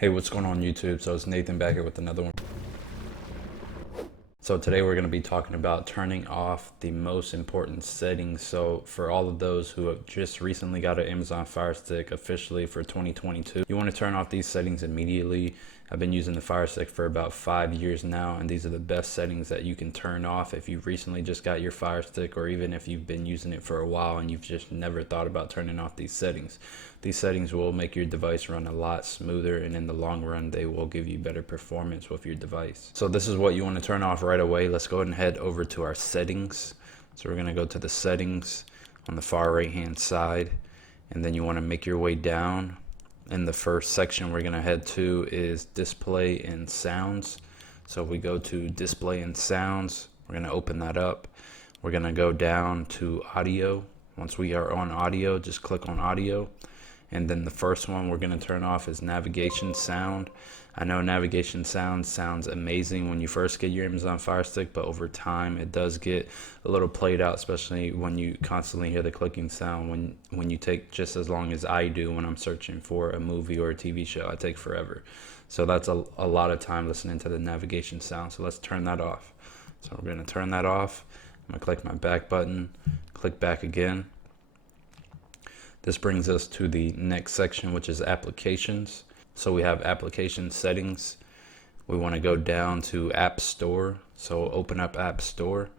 Hey, what's going on YouTube? So it's Nathan back here with another one. So today we're going to be talking about turning off the most important settings. So for all of those who have just recently got an Amazon Fire Stick officially for 2022, you want to turn off these settings immediately. I've been using the Fire Stick for about 5 years now, and these are the best settings that you can turn off if you recently just got your Fire Stick, or even if you've been using it for a while and you've just never thought about turning off these settings. These settings will make your device run a lot smoother, and in the long run they will give you better performance with your device. So this is what you want to turn off right away. Let's go ahead and head over to our settings. So we're going to go to the settings on the far right hand side, and then you want to make your way down. In the first section we're going to head to is display and sounds. So if we go to display and sounds, we're going to open that up. We're going to go down to audio. Once we are on audio, just click on audio. And then the first one we're going to turn off is navigation sound. I know navigation sound sounds amazing when you first get your Amazon Fire Stick, but over time it does get a little played out, especially when you constantly hear the clicking sound. When you take just as long as I do when I'm searching for a movie or a TV show, I take forever. So that's a lot of time listening to the navigation sound. So let's turn that off. So we're going to turn that off. I'm going to click my back button, click back again. This brings us to the next section, which is applications. So we have application settings. We want to go down to App Store. So open up App Store,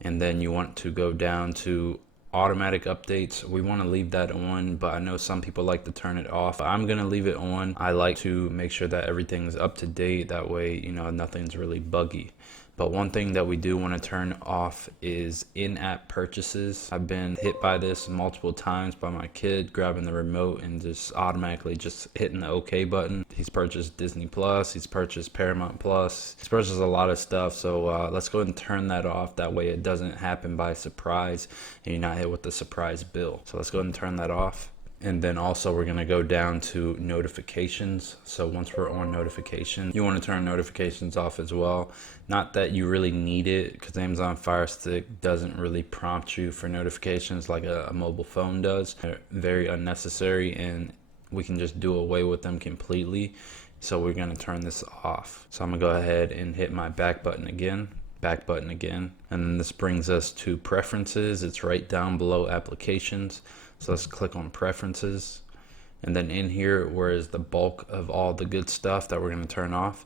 and then you want to go down to automatic updates. We want to leave that on, but I know some people like to turn it off. I'm going to leave it on. I like to make sure that everything's up to date. That way, nothing's really buggy. But one thing that we do want to turn off is in-app purchases. I've been hit by this multiple times by my kid grabbing the remote and just automatically just hitting the OK button. He's purchased Disney Plus, he's purchased Paramount Plus, he's purchased a lot of stuff. So let's go ahead and turn that off. That way it doesn't happen by surprise and you're not hit with the surprise bill. So let's go ahead and turn that off. And then also we're going to go down to notifications. So once we're on notification, you want to turn notifications off as well. Not that you really need it, because Amazon Fire Stick doesn't really prompt you for notifications like a mobile phone does. They're very unnecessary and we can just do away with them completely. So we're going to turn this off. So I'm going to go ahead and hit my back button again. And then this brings us to preferences. It's right down below applications. So let's click on preferences, and then in here where is the bulk of all the good stuff that we're going to turn off.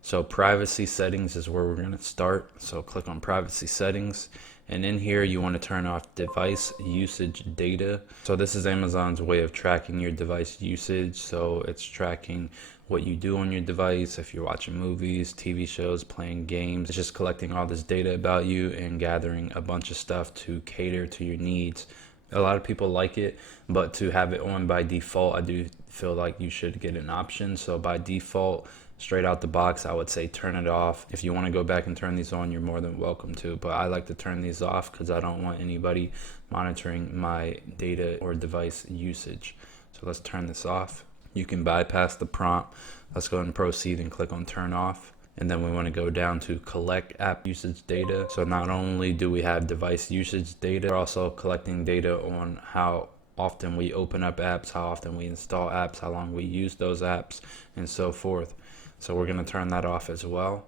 So privacy settings is where we're going to start. So click on privacy settings, and in here you want to turn off device usage data. So this is Amazon's way of tracking your device usage. So it's tracking what you do on your device. If you're watching movies, TV shows, playing games, it's just collecting all this data about you and gathering a bunch of stuff to cater to your needs. A lot of people like it, but to have it on by default, I do feel like you should get an option. So by default, straight out the box, I would say turn it off. If you want to go back and turn these on, you're more than welcome to, but I like to turn these off because I don't want anybody monitoring my data or device usage. So let's turn this off. You can bypass the prompt. Let's go ahead and proceed and click on turn off. And then we want to go down to collect app usage data. So not only do we have device usage data, we're also collecting data on how often we open up apps, how often we install apps, how long we use those apps, and so forth. So we're going to turn that off as well.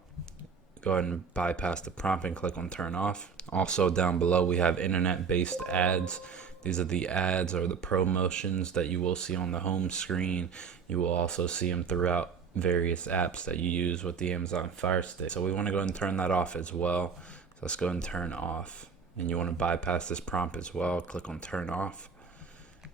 Go ahead and bypass the prompt and click on turn off. Also down below we have internet-based ads. These are the ads or the promotions that you will see on the home screen. You will also see them throughout various apps that you use with the Amazon Fire Stick. So we want to go and turn that off as well. So let's go and turn off. And you want to bypass this prompt as well. Click on turn off.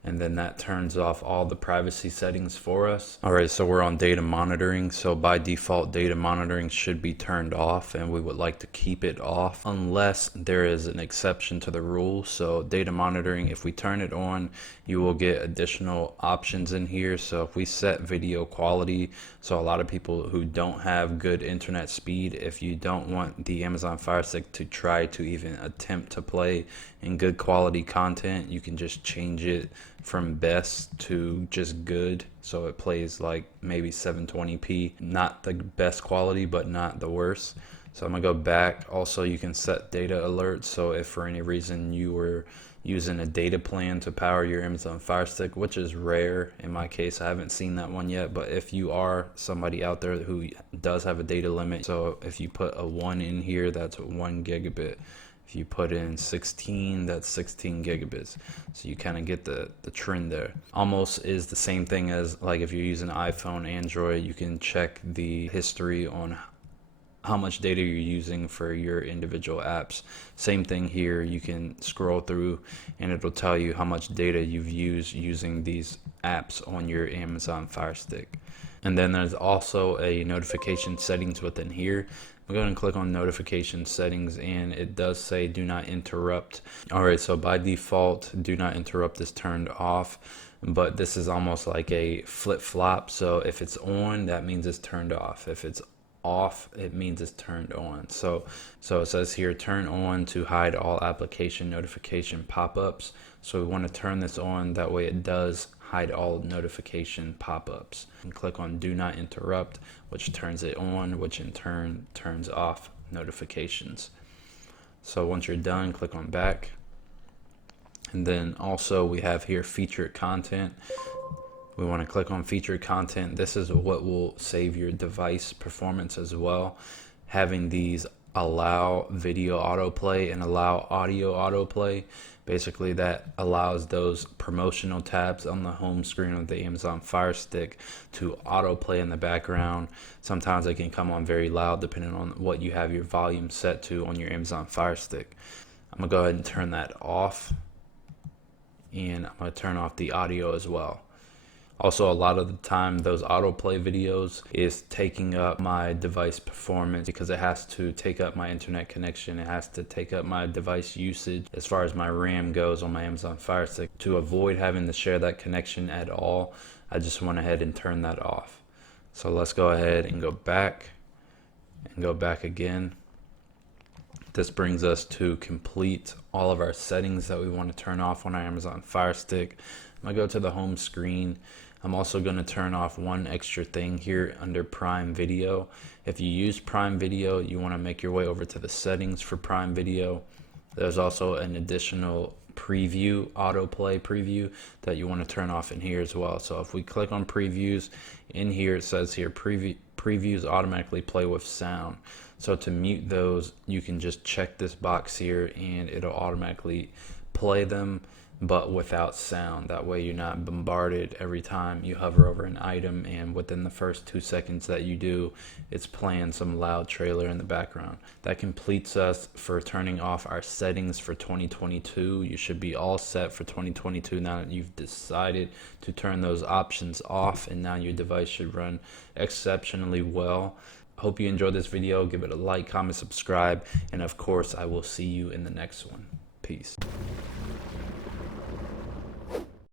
And then that turns off all the privacy settings for us. All right, so we're on data monitoring. So by default, data monitoring should be turned off, and we would like to keep it off unless there is an exception to the rule. So data monitoring, if we turn it on, you will get additional options in here. So if we set video quality, so a lot of people who don't have good internet speed, if you don't want the Amazon Fire Stick to try to even attempt to play in good quality content, you can just change it from best to just good. So it plays like maybe 720p, not the best quality, but not the worst. So I'm gonna go back. Also, you can set data alerts. So if for any reason you were using a data plan to power your Amazon Fire Stick, which is rare in my case, I haven't seen that one yet, but if you are somebody out there who does have a data limit, so if you put a 1 in here, that's 1 gigabit. If you put in 16, that's 16 gigabits. So you kind of get the trend there. Almost is the same thing as like if you're using iPhone, Android, you can check the history on how much data you're using for your individual apps. Same thing here, you can scroll through and it'll tell you how much data you've used using these apps on your Amazon Fire Stick. And then there's also a notification settings within here. I'm going to click on notification settings and it does say do not interrupt. Alright, so by default, do not interrupt is turned off, but this is almost like a flip-flop. So if it's on, that means it's turned off. If it's off, it means it's turned on. So it says here, turn on to hide all application notification pop-ups. So we want to turn this on, that way it does hide all notification pop-ups. And click on do not interrupt, which turns it on, which in turn turns off notifications. So once you're done, click on back. And then also we have here featured content. We want to click on featured content. This is what will save your device performance as well. Having these allow video autoplay and allow audio autoplay, basically that allows those promotional tabs on the home screen of the Amazon Fire Stick to autoplay in the background. Sometimes it can come on very loud depending on what you have your volume set to on your Amazon Fire Stick. I'm gonna go ahead and turn that off, and I'm gonna turn off the audio as well. Also, a lot of the time those autoplay videos is taking up my device performance because it has to take up my internet connection. It has to take up my device usage as far as my RAM goes on my Amazon Fire Stick. To avoid having to share that connection at all, I just went ahead and turned that off. So let's go ahead and go back again. This brings us to complete all of our settings that we want to turn off on our Amazon Fire Stick. I'm gonna go to the home screen. I'm also going to turn off one extra thing here under Prime Video. If you use Prime Video, you want to make your way over to the settings for Prime Video. There's also an additional preview, autoplay preview, that you want to turn off in here as well. So if we click on previews, in here it says here previews automatically play with sound. So to mute those, you can just check this box here and it'll automatically play them, but without sound. That way you're not bombarded every time you hover over an item and within the first 2 seconds that you do, it's playing some loud trailer in the background. That completes us for turning off our settings for 2022. You should be all set for 2022 now that you've decided to turn those options off, and now your device should run exceptionally well. Hope you enjoyed this video. Give it a like, comment, subscribe, and of course I will see you in the next one. Peace.